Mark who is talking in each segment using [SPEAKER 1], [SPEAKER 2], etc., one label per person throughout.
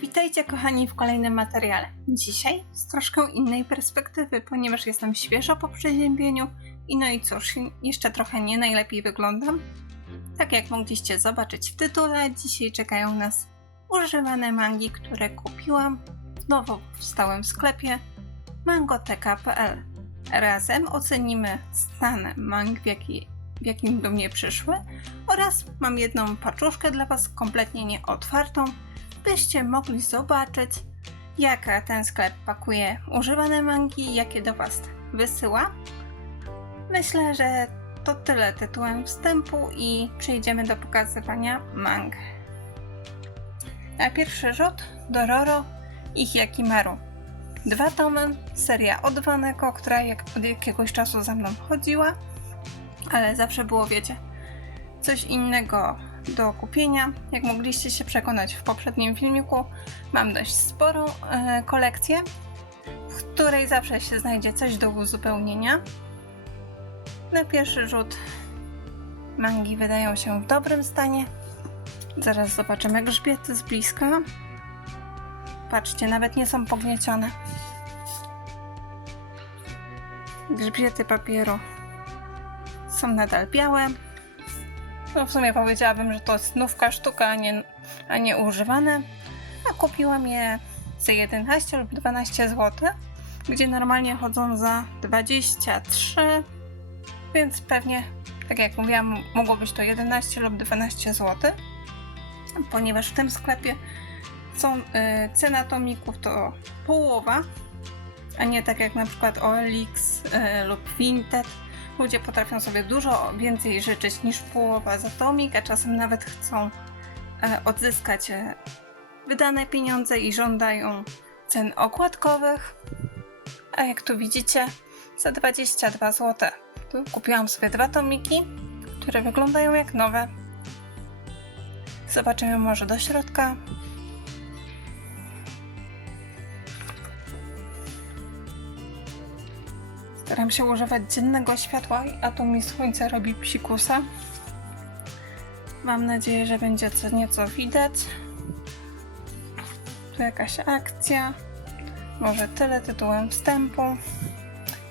[SPEAKER 1] Witajcie kochani w kolejnym materiale. Dzisiaj z troszkę innej perspektywy, ponieważ jestem świeżo po przeziębieniu i no i cóż, jeszcze trochę nie najlepiej wyglądam. Tak jak mogliście zobaczyć w tytule, dzisiaj czekają nas używane mangi, które kupiłam w nowo powstałym sklepie mangoteka.pl. Razem ocenimy stan mang, w, jaki, w jakim do mnie przyszły oraz mam jedną paczuszkę dla Was kompletnie nieotwartą, byście mogli zobaczyć, jaka ten sklep pakuje używane mangi, jakie do Was wysyła. Myślę, że to tyle tytułem wstępu i przejdziemy do pokazywania mang. Na pierwszy rzut Dororo i Hyakimaru. Dwa tomy, seria od Waneko, która jak, od jakiegoś czasu za mną chodziła, ale zawsze było, wiecie, coś innego do kupienia. Jak mogliście się przekonać w poprzednim filmiku, mam dość sporą e, kolekcję, w której zawsze się znajdzie coś do uzupełnienia. Na pierwszy rzut mangi wydają się w dobrym stanie. Zaraz zobaczymy grzbiety z bliska. Patrzcie, nawet nie są pogniecione. Grzbiety papieru są nadal białe. No w sumie powiedziałabym, że to jest nówka sztuka, a nie, a nie używane. A kupiłam je za 11 lub 12 zł, gdzie normalnie chodzą za 23, więc pewnie, tak jak mówiłam, mogło być to 11 lub 12 zł, ponieważ w tym sklepie są, y, cena tomików to połowa, a nie tak jak na przykład OLX y, lub Vinted. Ludzie potrafią sobie dużo więcej życzyć niż połowa za tomik, a czasem nawet chcą e, odzyskać e, wydane pieniądze i żądają cen okładkowych. A jak tu widzicie, za 22 zł. Tu kupiłam sobie dwa tomiki, które wyglądają jak nowe. Zobaczymy może do środka. Staram się używać dziennego światła, a tu mi słońce robi psikusa. Mam nadzieję, że będzie co nieco widać. Tu jakaś akcja. Może tyle tytułem wstępu.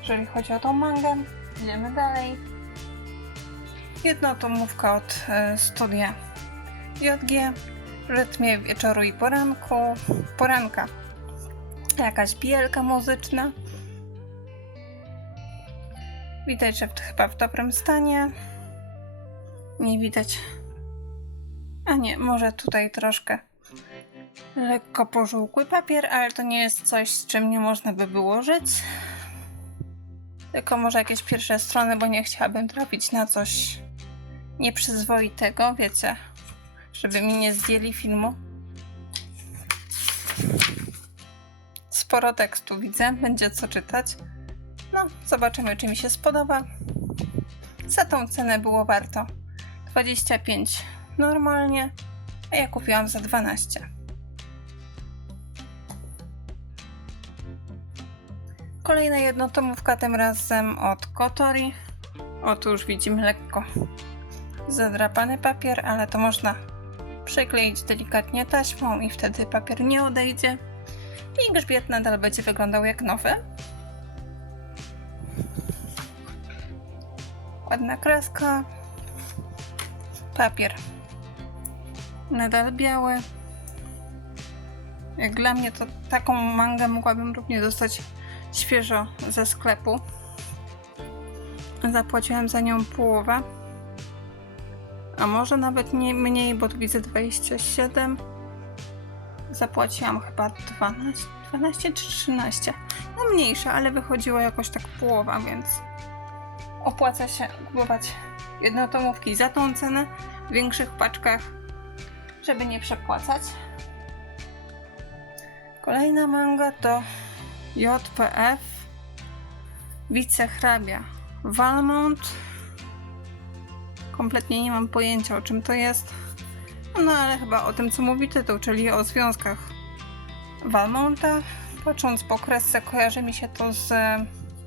[SPEAKER 1] Jeżeli chodzi o tą mangę, idziemy dalej. Jednotomówka od e, studia JG w rytmie wieczoru i poranku. Poranka. Jakaś bielka muzyczna. Widać, że chyba w dobrym stanie. Nie widać. A nie, może tutaj troszkę lekko pożółkły papier, ale to nie jest coś, z czym nie można by było żyć. Tylko może jakieś pierwsze strony, bo nie chciałabym trafić na coś nieprzyzwoitego, wiecie, żeby mi nie zdjęli filmu. Sporo tekstu widzę, będzie co czytać. No, zobaczymy, czy mi się spodoba. Za tą cenę było warto 25 normalnie, a ja kupiłam za 12. Kolejna jednotomówka, tym razem od Kotori. Otóż widzimy lekko zadrapany papier, ale to można przykleić delikatnie taśmą i wtedy papier nie odejdzie. I grzbiet nadal będzie wyglądał jak nowy. Ładna kreska. Papier. Nadal biały. Jak dla mnie to taką mangę mogłabym równie dostać świeżo ze sklepu. Zapłaciłam za nią połowę. A może nawet nie mniej, bo tu widzę 27. Zapłaciłam chyba 12, 12 czy 13. No mniejsza, ale wychodziła jakoś tak połowa, więc opłaca się kupować jednotomówki za tą cenę w większych paczkach, żeby nie przepłacać. Kolejna manga to JPF Wicehrabia Valmont. Kompletnie nie mam pojęcia o czym to jest. No ale chyba o tym co mówi tytuł, czyli o związkach Valmonta. Patrząc po kresce kojarzy mi się to z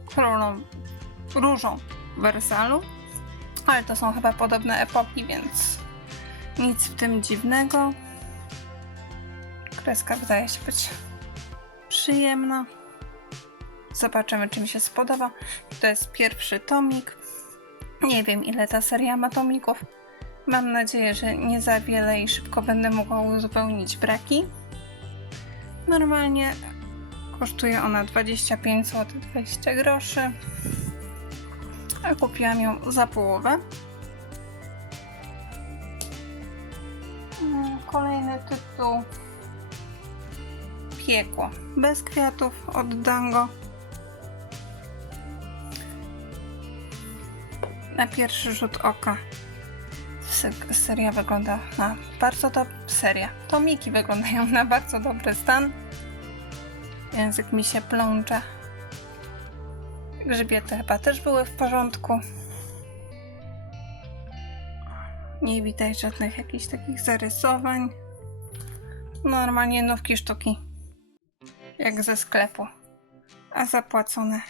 [SPEAKER 1] królą różą Wersalu. Ale to są chyba podobne epoki, więc nic w tym dziwnego. kreska wydaje się być przyjemna. Zobaczymy, czy mi się spodoba. To jest pierwszy tomik. Nie wiem, ile ta seria ma tomików. Mam nadzieję, że nie za wiele i szybko będę mogła uzupełnić braki. Normalnie kosztuje ona 25 zł 20 groszy. A kupiłam ją za połowę. Mm, Kolejny tytuł Piekło. Bez kwiatów od Dango. Na pierwszy rzut oka se- seria wygląda na bardzo dob... seria. Tomiki wyglądają na bardzo dobry stan. Język mi się plącze. Grzbiety chyba też były w porządku. Nie widać żadnych jakichś takich zarysowań. Normalnie nówki sztuki. Jak ze sklepu. A zapłacone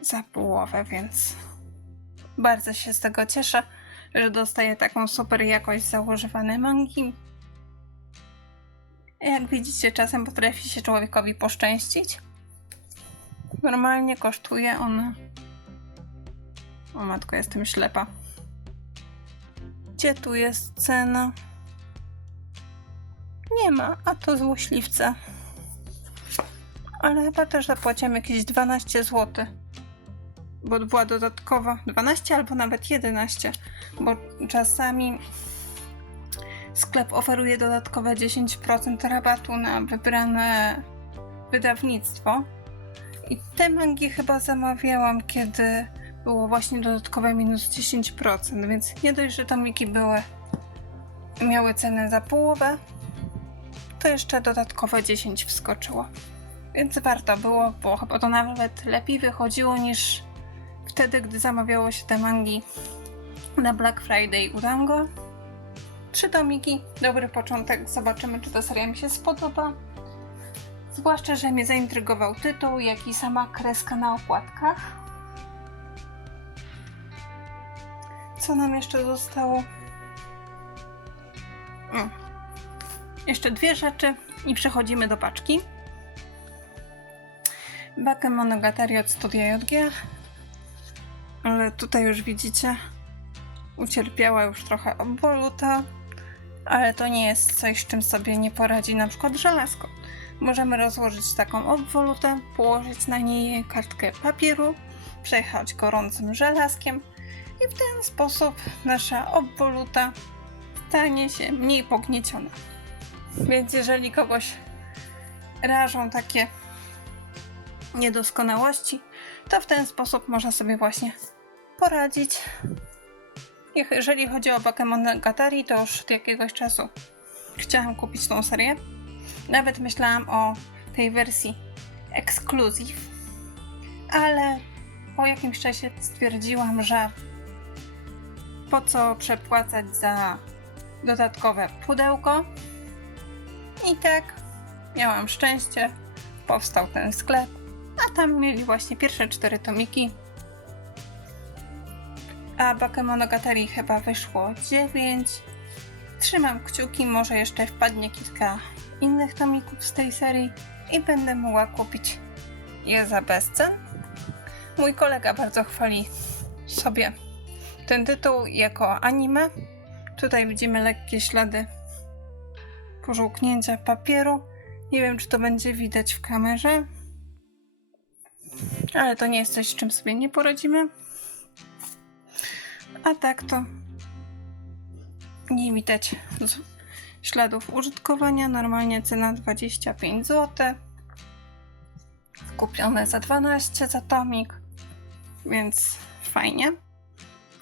[SPEAKER 1] za połowę, więc bardzo się z tego cieszę, że dostaję taką super jakość za używane mangi. Jak widzicie, czasem potrafi się człowiekowi poszczęścić. Normalnie kosztuje ona. O matko, jestem ślepa. Gdzie tu jest cena? Nie ma, a to złośliwca. Ale chyba też zapłaciłam jakieś 12 zł. Bo była dodatkowa 12 albo nawet 11. Bo czasami sklep oferuje dodatkowe 10% rabatu na wybrane wydawnictwo. I te mangi chyba zamawiałam, kiedy było właśnie dodatkowe minus 10%, więc nie dość, że tomiki były miały cenę za połowę, to jeszcze dodatkowe 10 wskoczyło. Więc warto było, bo chyba to nawet lepiej wychodziło niż wtedy, gdy zamawiało się te mangi na Black Friday u Dango. Trzy tomiki, dobry początek. Zobaczymy, czy ta seria mi się spodoba. Zwłaszcza, że mnie zaintrygował tytuł, jak i sama kreska na okładkach. Co nam jeszcze zostało? Jeszcze dwie rzeczy i przechodzimy do paczki. Bakemonogatari od Studia JG. Ale tutaj już widzicie, ucierpiała już trochę obwoluta, ale to nie jest coś, z czym sobie nie poradzi na przykład żelazko. Możemy rozłożyć taką obwolutę, położyć na niej kartkę papieru, przejechać gorącym żelazkiem i w ten sposób nasza obwoluta stanie się mniej pognieciona. Więc jeżeli kogoś rażą takie niedoskonałości, to w ten sposób można sobie właśnie poradzić. Jeżeli chodzi o Bakemonogatari, to już od jakiegoś czasu chciałam kupić tą serię. Nawet myślałam o tej wersji Exclusive, ale po jakimś czasie stwierdziłam, że po co przepłacać za dodatkowe pudełko. I tak miałam szczęście, powstał ten sklep, a tam mieli właśnie pierwsze cztery tomiki. A Bakemonogatari chyba wyszło 9. Trzymam kciuki, może jeszcze wpadnie kilka innych tomików z tej serii i będę mogła kupić je za bezcen. Mój kolega bardzo chwali sobie ten tytuł jako anime. Tutaj widzimy lekkie ślady pożółknięcia papieru. Nie wiem, czy to będzie widać w kamerze, ale to nie jest coś, z czym sobie nie poradzimy. A tak to nie widać śladów użytkowania. Normalnie cena 25 zł. Kupione za 12 za tomik, więc fajnie.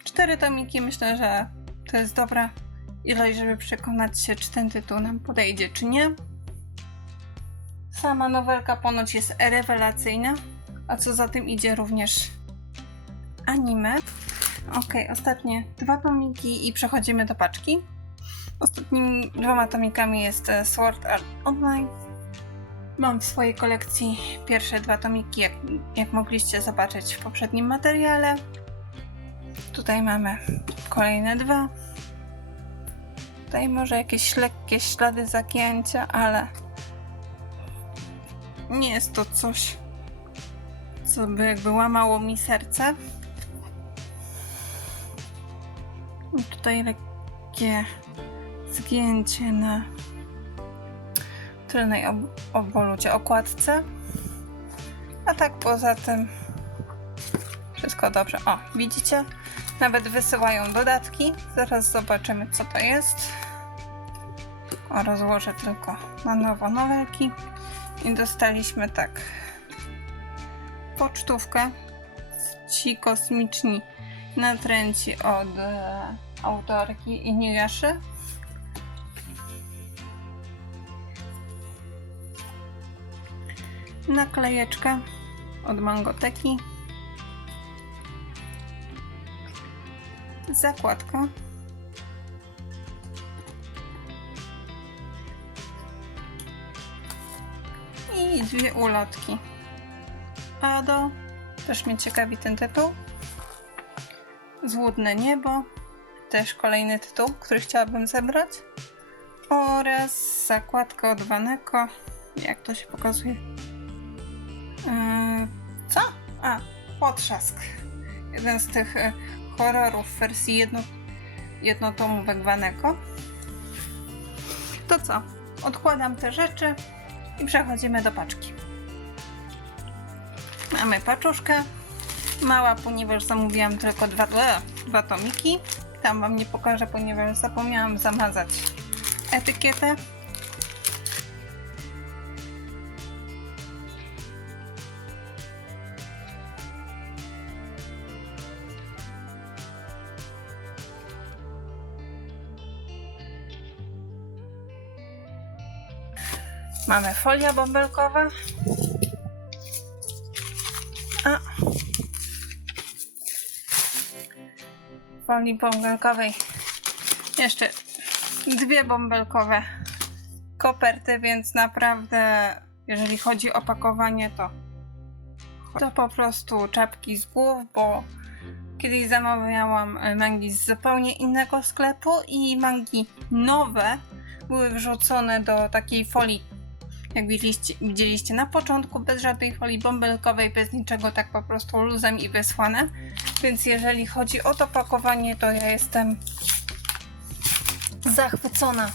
[SPEAKER 1] Cztery tomiki myślę, że to jest dobra ilość, żeby przekonać się, czy ten tytuł nam podejdzie, czy nie. Sama nowelka ponoć jest rewelacyjna, a co za tym idzie również anime. Ok, ostatnie dwa tomiki i przechodzimy do paczki. Ostatnimi dwoma tomikami jest e, Sword Art Online. Mam w swojej kolekcji pierwsze dwa tomiki, jak, jak mogliście zobaczyć w poprzednim materiale. Tutaj mamy kolejne dwa. Tutaj może jakieś lekkie ślady zagięcia, ale nie jest to coś, co by jakby łamało mi serce. I tutaj lekkie zgięcie na tylnej ob- obwolucie okładce. A tak poza tym wszystko dobrze. O, widzicie? Nawet wysyłają dodatki. Zaraz zobaczymy, co to jest. O, rozłożę tylko na nowo nowelki. I dostaliśmy tak. Pocztówkę. Ci kosmiczni natręci od e, autorki Inigaszy. Naklejeczkę od Mangoteki. Zakładka. I dwie ulotki. Ado. Też mnie ciekawi ten tytuł. Złudne niebo. Też kolejny tytuł, który chciałabym zebrać. Oraz zakładka od Waneko. Jak to się pokazuje? Yy, co? A, potrzask. Jeden z tych e, horrorów w wersji jedno, jednotomówek Waneko. To co? Odkładam te rzeczy i przechodzimy do paczki. Mamy paczuszkę. Mała, ponieważ zamówiłam tylko dwa, e, dwa tomiki. Tam wam nie pokażę, ponieważ zapomniałam zamazać etykietę. Mamy folia bąbelkowa. A. Folii bąbelkowej jeszcze dwie bąbelkowe koperty, więc naprawdę jeżeli chodzi o pakowanie to to po prostu czapki z głów, bo kiedyś zamawiałam mangi z zupełnie innego sklepu i mangi nowe były wrzucone do takiej folii jak widzieliście, widzieliście na początku, bez żadnej folii bąbelkowej, bez niczego, tak po prostu luzem i wysłane. Więc jeżeli chodzi o to pakowanie, to ja jestem zachwycona.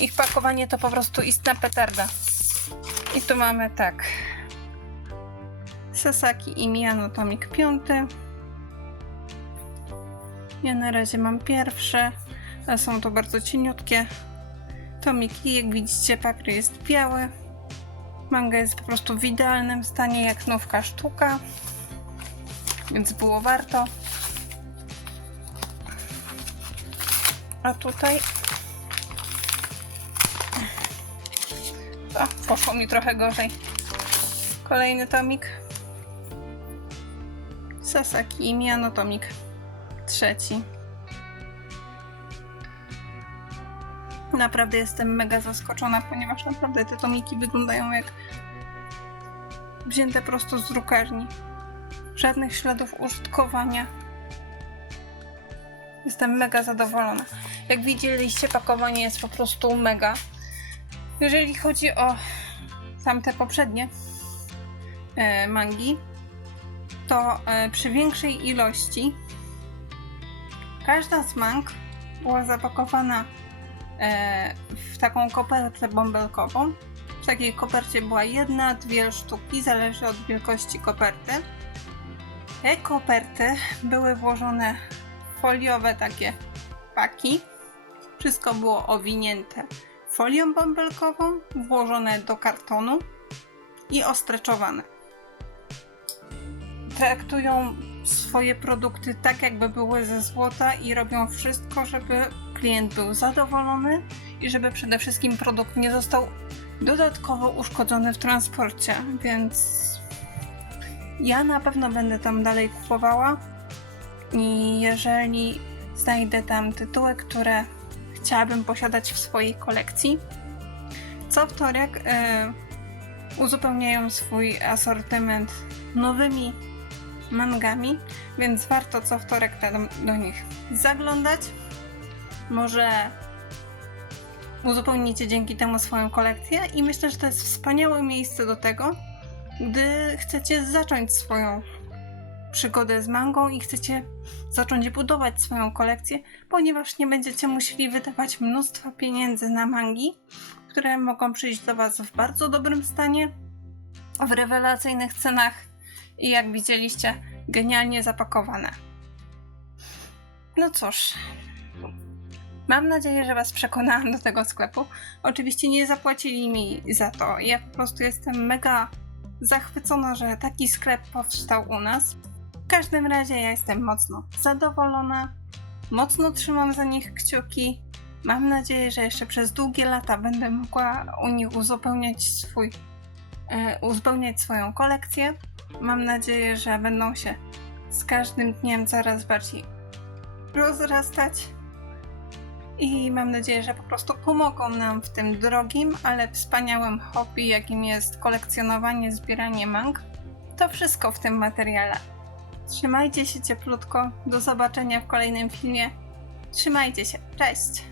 [SPEAKER 1] Ich pakowanie to po prostu istna petarda. I tu mamy tak. Sasaki i Miyano tomik 5. Ja na razie mam pierwszy, są to bardzo cieniutkie tomiki. Jak widzicie, papier jest biały. Manga jest po prostu w idealnym stanie, jak nowka sztuka. Więc było warto. A tutaj... O, poszło mi trochę gorzej. Kolejny tomik. Sasaki i Miano tomik. Trzeci. Naprawdę jestem mega zaskoczona, ponieważ naprawdę te tomiki wyglądają jak wzięte prosto z drukarni. Żadnych śladów użytkowania. Jestem mega zadowolona. Jak widzieliście, pakowanie jest po prostu mega. Jeżeli chodzi o tamte poprzednie e, mangi, to e, przy większej ilości każda z mang była zapakowana w taką kopertę bąbelkową. W takiej kopercie była jedna, dwie sztuki, zależy od wielkości koperty. Te koperty były włożone w foliowe takie paki. Wszystko było owinięte folią bąbelkową, włożone do kartonu i ostreczowane. Traktują swoje produkty tak, jakby były ze złota i robią wszystko, żeby klient był zadowolony i żeby przede wszystkim produkt nie został dodatkowo uszkodzony w transporcie, więc ja na pewno będę tam dalej kupowała i jeżeli znajdę tam tytuły, które chciałabym posiadać w swojej kolekcji, co wtorek e, uzupełniają swój asortyment nowymi mangami, więc warto co wtorek do nich zaglądać. Może uzupełnicie dzięki temu swoją kolekcję i myślę, że to jest wspaniałe miejsce do tego, gdy chcecie zacząć swoją przygodę z mangą i chcecie zacząć budować swoją kolekcję, ponieważ nie będziecie musieli wydawać mnóstwa pieniędzy na mangi, które mogą przyjść do Was w bardzo dobrym stanie, w rewelacyjnych cenach i jak widzieliście, genialnie zapakowane. No cóż, mam nadzieję, że Was przekonałam do tego sklepu. Oczywiście nie zapłacili mi za to. Ja po prostu jestem mega zachwycona, że taki sklep powstał u nas. W każdym razie ja jestem mocno zadowolona. Mocno trzymam za nich kciuki. Mam nadzieję, że jeszcze przez długie lata będę mogła u nich uzupełniać swój, e, uzupełniać swoją kolekcję. Mam nadzieję, że będą się z każdym dniem coraz bardziej rozrastać. I mam nadzieję, że po prostu pomogą nam w tym drogim, ale wspaniałym hobby, jakim jest kolekcjonowanie, zbieranie mang. To wszystko w tym materiale. Trzymajcie się cieplutko. Do zobaczenia w kolejnym filmie. Trzymajcie się. Cześć!